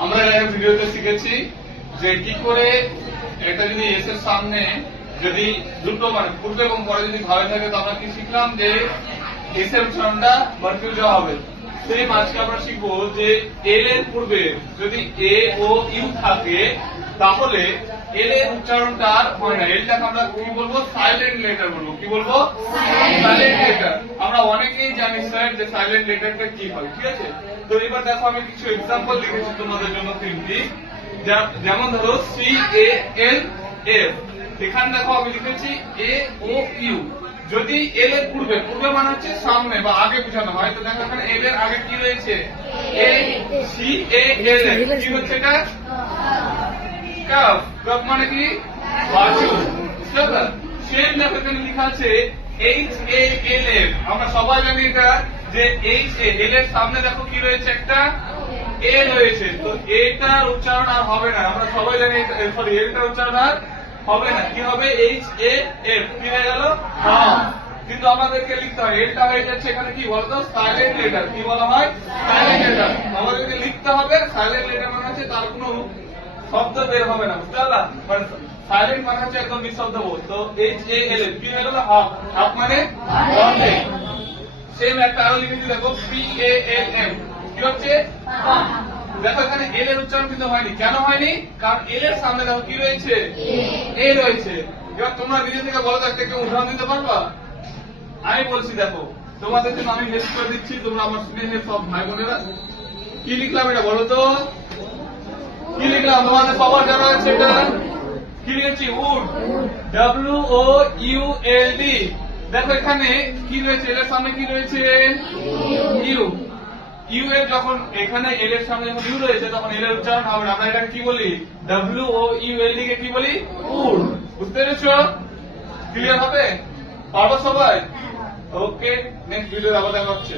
আমরা এর ভিডিওতে শিখেছি যে কি করে এটা যদি এস এর সামনে যদি দুটো মানে পূর্বে এবং পরে যদি ভাবে থাকে তো আমরা কি শিখলাম যে এস এর উচ্চারণটা কনফিউজ হবে। সেই আজকে আমরা শিখবো যে এল এর পূর্বে যদি এ ও ইউ থাকে তাহলে এল এর উচ্চারণটা আর হয় না। এলটাকে আমরা কি বলবো? সাইলেন্ট লেটার বলবো। কি বলবো? Silent letter. আমরা অনেকেই জানি স্যার যে সাইলেন্ট লেটারটা কি হয়, ঠিক আছে? তো এবার দেখো আমি কিছু এক্সাম্পল লিখেছি তোমাদের জন্য তিনটি। যেমন ধরো সি এ এল এফ, এখানে দেখো আমি লিখেছি এ ও ইউ। যদি এল এর পূর্বে, পূর্বে মানে হচ্ছে সামনে বা আগে বোঝানো হয়, তো দেখো এখানে এল এর আগে কি রয়েছে? A C A L F. কি হচ্ছে এটা? কাফ। কাফ মানে কি? বাজু। সেম দেখো এখানে লেখা আছে এইচ এ এল এফ। আমরা সবাই জানি এটা যে এইচ এ এল এর সামনে দেখো কি রয়েছে? একটা এ রয়েছে। তো এটার উচ্চারণ আর হবে না। আমরা সবাই জানি সরি এটার উচ্চারণ আর হবে না। কি হবে? H A F. কি হয়ে গেল? কিন্তু আমাদেরকে লিখতে হয় এলটা হয়ে যাচ্ছে এখানে কি বলতো? Silent letter. কি বলা হয়? Silent letter. আমাদেরকে লিখতে হবে সাইলেন্ট লেটার মানে হচ্ছে তার কোনো শব্দ বের হবে না, বুঝতে পারলা? সাইলেন্ট মানে হচ্ছে একদম নিঃশব্দ বোধ। তো এইচ এ এল এফ কি হয়ে গেল? হাফ। হাফ মানে অর্ধেক। সেম একটা আরো লিখেছি দেখো পি এ এল এম। কি হচ্ছে? দেখো এখানে এল এর উচ্চারণ কিন্তু হয়নি। কেন হয়নি? কারণ এল এর সামনে দেখো কি রয়েছে? এ রয়েছে। এবার তোমরা নিজে থেকে বলো তো একটা কেউ উদাহরণ দিতে পারবা? আমি বলছি দেখো তোমাদের জন্য আমি হেল্প করে দিচ্ছি, তোমরা আমার স্নেহের সব ভাই বোনেরা। কি লিখলাম এটা বলো তো? কি লিখলাম? তোমাদের সবার জানা আছে এটা? কি লিখেছি? Would. W O U L D. দেখো এখানে কি রয়েছে? এল এর সামনে কি রয়েছে? ইউ। ইউ এর যখন এখানে এল এর সামনে যখন ইউ রয়েছে তখন এল এর উচ্চারণ হবে না। আমরা এটাকে কি বলি? W O U L D কে কি বলি? উড। বুঝতে পেরেছো? ক্লিয়ার হবে? পারবো সবাই? ওকে, নেক্সট ভিডিও আবার দেখা হচ্ছে।